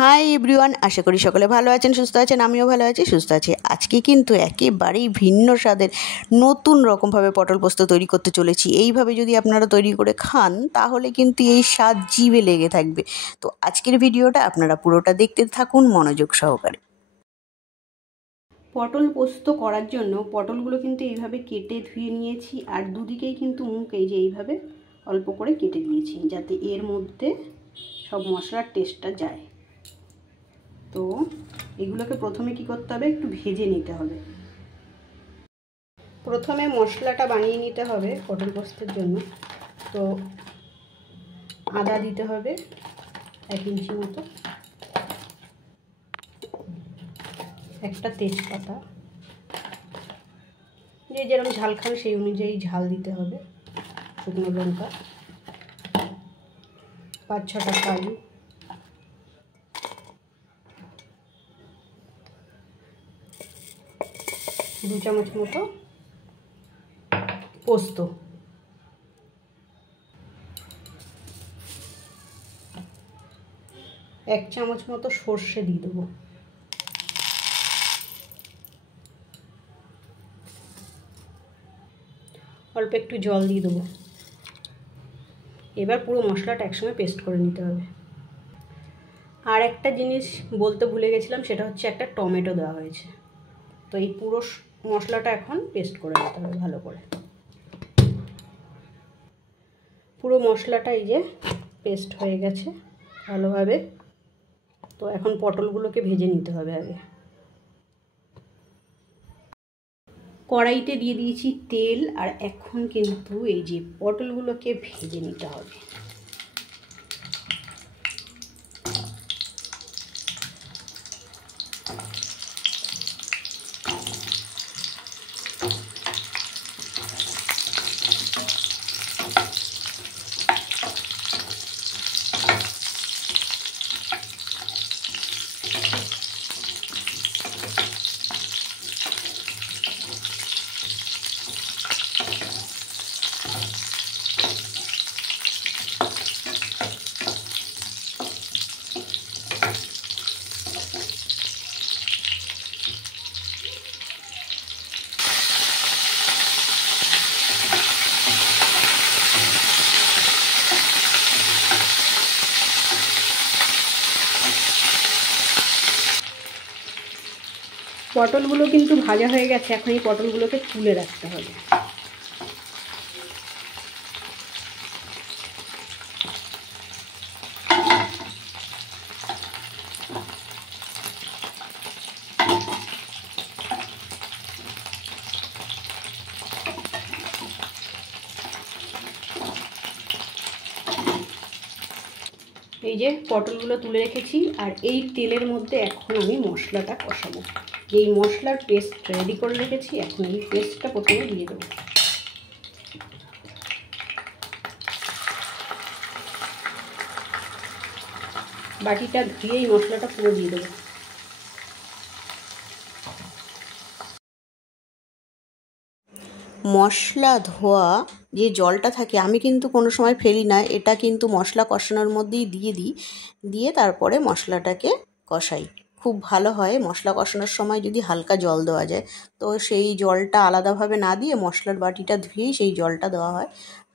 Hi everyone, আশা করি সকলে ভালো আছেন, সুস্থ আছেন। আমিও ভালো আছি, সুস্থ আছি। আজকে কিন্তু একেবারেই ভিন্ন স্বাদের নতুন রকমভাবে পটল পোস্ত তৈরি করতে চলেছি। এইভাবে যদি আপনারা তৈরি করে খান তাহলে কিন্তু এই স্বাদ জিভে লেগে থাকবে। তো আজকের ভিডিওটা আপনারা পুরোটা দেখতে থাকুন মনোযোগ সহকারে। পটল পোস্ত করার জন্য পটলগুলো কিন্তু এইভাবে কেটে ধুয়ে নিয়েছি, আর দুদিকেই কিন্তু মুখ এই যে এইভাবে অল্প করে কেটে দিয়েছি, যাতে এর মধ্যে সব মশলার টেস্টটা যায়। তো এগুলোকে প্রথমে কি করতে হবে, একটু ভেজে নিতে হবে। প্রথমে মশলাটা বানিয়ে নিতে হবে পটল পোস্তের জন্য। তো আদা দিতে হবে 1 ইঞ্চি মতো, একটা তেজপাতা, যে যেরকম ঝাল খান সেই অনুযায়ী ঝাল দিতে হবে, শুকনো লঙ্কা, 5-6টা কাজু, 2 চামচ মতো পোস্ত, 1 চামচ মতো সর্ষে দিয়ে দেবো, অল্প একটু জল দিয়ে দেবো। এবার পুরো মশলাটা একসঙ্গে পেস্ট করে নিতে হবে। আর একটা জিনিস বলতে ভুলে গেছিলাম, সেটা হচ্ছে একটা টমেটো দেওয়া হয়েছে। তো এই পুরো মশলাটা এখন পেস্ট করে নিতে হবে ভালো করে। পুরো মশলাটা এই যে পেস্ট হয়ে গেছে ভালোভাবে। তো এখন পটলগুলোকে ভেজে নিতে হবে আগে। কড়াইতে দিয়ে দিয়েছি তেল, আর এখন কিন্তু এই যে পটলগুলোকে ভেজে নিতে হবে। পটলগুলো কিন্তু ভাজা হয়ে গেছে, এখন এই পটলগুলোকে তুলে রাখতে হবে। এই যে পটলগুলো তুলে রেখেছি, আর এই তেলের মধ্যে এখন আমি মশলাটা কষাবো। এই মশলার পেস্ট রেডি করে রেখেছি, এখন এই পেস্টটা প্রথমে দিয়ে দেবো। বাটিটা ধুয়ে এই মশলাটা পুরো দিয়ে দেবো। মশলা ধোয়া যে জলটা থাকে আমি কিন্তু কোনো সময় ফেলি না, এটা কিন্তু মশলা কষানোর মধ্যেই দিয়ে তারপরে মশলাটাকে কষাই। খুব ভালো হয় মশলা কষানোর সময় যদি হালকা জল দেওয়া যায়। তো সেই জলটা আলাদাভাবে না দিয়ে মশলার বাটিটা ধুয়েই সেই জলটা দেওয়া হয়,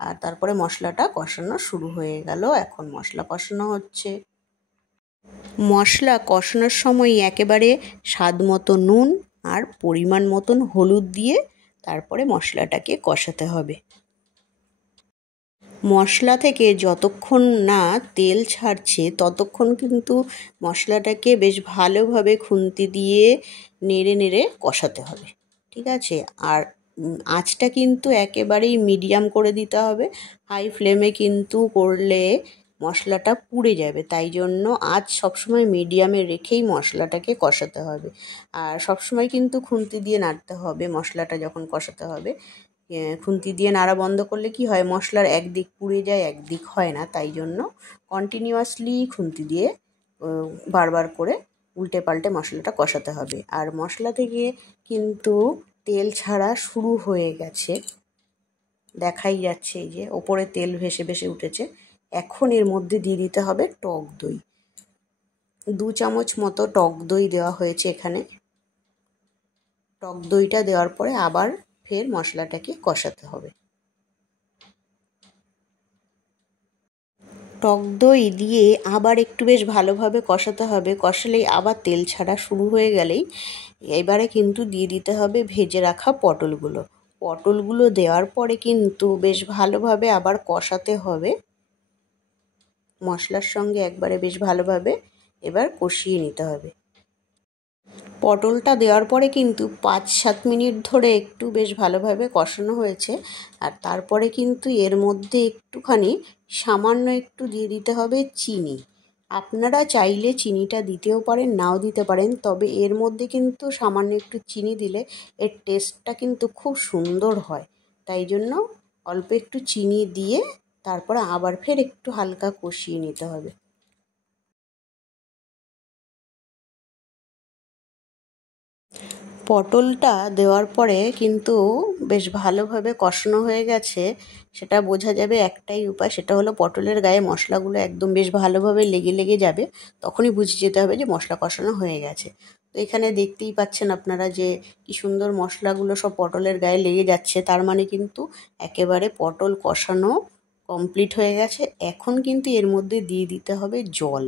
আর তারপরে মশলাটা কষানো শুরু হয়ে গেল। এখন মশলা কষানো হচ্ছে। মশলা কষানোর সময় একেবারে স্বাদ মতো নুন আর পরিমাণ মতন হলুদ দিয়ে তারপরে মশলাটাকে কষাতে হবে। মশলা থেকে যতক্ষণ না তেল ছাড়ছে ততক্ষণ কিন্তু মশলাটাকে বেশ ভালোভাবে খুন্তি দিয়ে নেড়ে নেড়ে কষাতে হবে, ঠিক আছে? আর আঁচটা কিন্তু একেবারেই মিডিয়াম করে দিতে হবে। হাই ফ্লেমে কিন্তু করলে মশলাটা পুড়ে যাবে, তাই জন্য আঁচ সবসময় মিডিয়ামে রেখেই মশলাটাকে কষাতে হবে। আর সবসময় কিন্তু খুন্তি দিয়ে নাড়তে হবে মশলাটা যখন কষাতে হবে। খুন্তি দিয়ে নাড়া বন্ধ করলে কি হয়, মশলার একদিক পুড়ে যায়, একদিক হয় না। তাই জন্য কন্টিনিউয়াসলি খুন্তি দিয়ে বারবার করে উল্টে পাল্টে মশলাটা কষাতে হবে। আর মশলা থেকে কিন্তু তেল ছাড়া শুরু হয়ে গেছে, দেখাই যাচ্ছে, এই যে ওপরে তেল ভেসে ভেসে উঠেছে। এখন এর মধ্যে দিয়ে দিতে হবে টক দই। 2 চামচ মতো টক দই দেওয়া হয়েছে এখানে। টক দইটা দেওয়ার পরে আবার ফের মশলাটাকে কষাতে হবে। টক দই দিয়ে আবার একটু বেশ ভালোভাবে কষাতে হবে। কষালেই আবার তেল ছাড়া শুরু হয়ে গেলেই এবারে কিন্তু দিয়ে দিতে হবে ভেজে রাখা পটলগুলো। পটলগুলো দেওয়ার পরে কিন্তু বেশ ভালোভাবে আবার কষাতে হবে। মশলার সঙ্গে একবারে বেশ ভালোভাবে এবার কষিয়ে নিতে হবে। পটলটা দেওয়ার পরে কিন্তু 5-7 মিনিট ধরে একটু বেশ ভালোভাবে কষানো হয়েছে। আর তারপরে কিন্তু এর মধ্যে একটুখানি সামান্য একটু দিয়ে দিতে হবে চিনি। আপনারা চাইলে চিনিটা দিতেও পারেন, নাও দিতে পারেন, তবে এর মধ্যে কিন্তু সামান্য একটু চিনি দিলে এর টেস্টটা কিন্তু খুব সুন্দর হয়। তাই জন্য অল্প একটু চিনি দিয়ে তারপরে আবার ফের একটু হালকা কষিয়ে নিতে হবে। পটলটা দেওয়ার পরে কিন্তু বেশ ভালোভাবে কষানো হয়ে গেছে। সেটা বোঝা যাবে একটাই উপায়, সেটা হলো পটলের গায়ে মশলাগুলো একদম বেশ ভালোভাবে লেগে লেগে যাবে। তখনই বুঝে যেতে হবে যে মশলা কষানো হয়ে গেছে। তো এখানে দেখতেই পাচ্ছেন আপনারা যে কি সুন্দর মশলাগুলো সব পটলের গায়ে লেগে যাচ্ছে, তার মানে কিন্তু একেবারে পটল কষানো কমপ্লিট হয়ে গেছে। এখন কিন্তু এর মধ্যে দিয়ে দিতে হবে জল।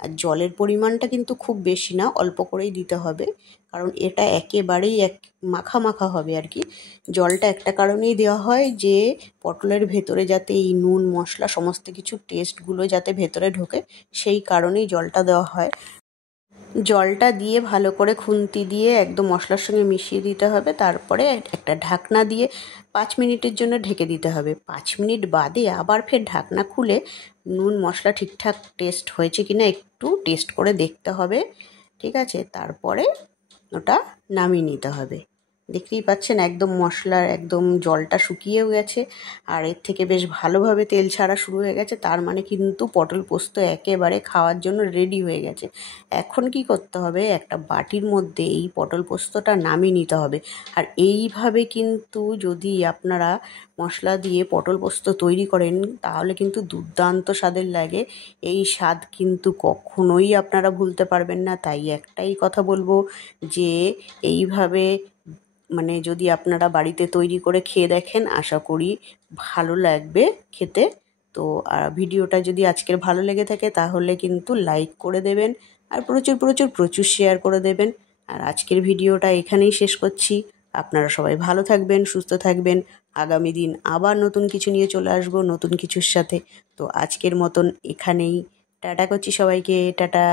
আর জলের পরিমাণটা কিন্তু খুব বেশি না, অল্প করেই দিতে হবে, কারণ এটা একেবারেই মাখা মাখা হবে আর কি। জলটা একটা কারণেই দেওয়া হয় যে পটলের ভেতরে যাতে এই নুন মশলা সমস্ত কিছু টেস্টগুলো যাতে ভেতরে ঢোকে, সেই কারণেই জলটা দেওয়া হয়। জলটা দিয়ে ভালো করে খুন্তি দিয়ে একদম মশলার সঙ্গে মিশিয়ে দিতে হবে। তারপরে একটা ঢাকনা দিয়ে 5 মিনিটের জন্য ঢেকে দিতে হবে। 5 মিনিট বাদে আবার ফের ঢাকনা খুলে নুন মশলা ঠিকঠাক টেস্ট হয়েছে কিনা একটু টেস্ট করে দেখতে হবে, ঠিক আছে? তারপরে ওটা নামিয়ে নিতে হবে। দেখতেই পাচ্ছেন একদম মশলার একদম জলটা শুকিয়েও গেছে, আর এর থেকে বেশ ভালোভাবে তেল ছাড়া শুরু হয়ে গেছে। তার মানে কিন্তু পটল পোস্ত একেবারে খাওয়ার জন্য রেডি হয়ে গেছে। এখন কি করতে হবে, একটা বাটির মধ্যে এই পটল পোস্তটা নামিয়ে নিতে হবে। আর এইভাবে কিন্তু যদি আপনারা মশলা দিয়ে পটল পোস্ত তৈরি করেন তাহলে কিন্তু দুর্দান্ত স্বাদের লাগে। এই স্বাদ কিন্তু কখনোই আপনারা ভুলতে পারবেন না। তাই একটাই কথা বলবো যে এইভাবে মানে যদি আপনারা বাড়িতে তৈরি করে খেয়ে দেখেন, আশা করি ভালো লাগবে খেতে। তো ভিডিওটা যদি আজকের ভালো লেগে থাকে তাহলে কিন্তু লাইক করে দেবেন, আর প্রচুর প্রচুর প্রচুর শেয়ার করে দেবেন। আর আজকের ভিডিওটা এখানেই শেষ করছি। আপনারা সবাই ভালো থাকবেন, সুস্থ থাকবেন। আগামী দিন আবার নতুন কিছু নিয়ে চলে আসবো, নতুন কিছুর সাথে। তো আজকের মতন এখানেই টাটা করছি সবাইকে, টাটা।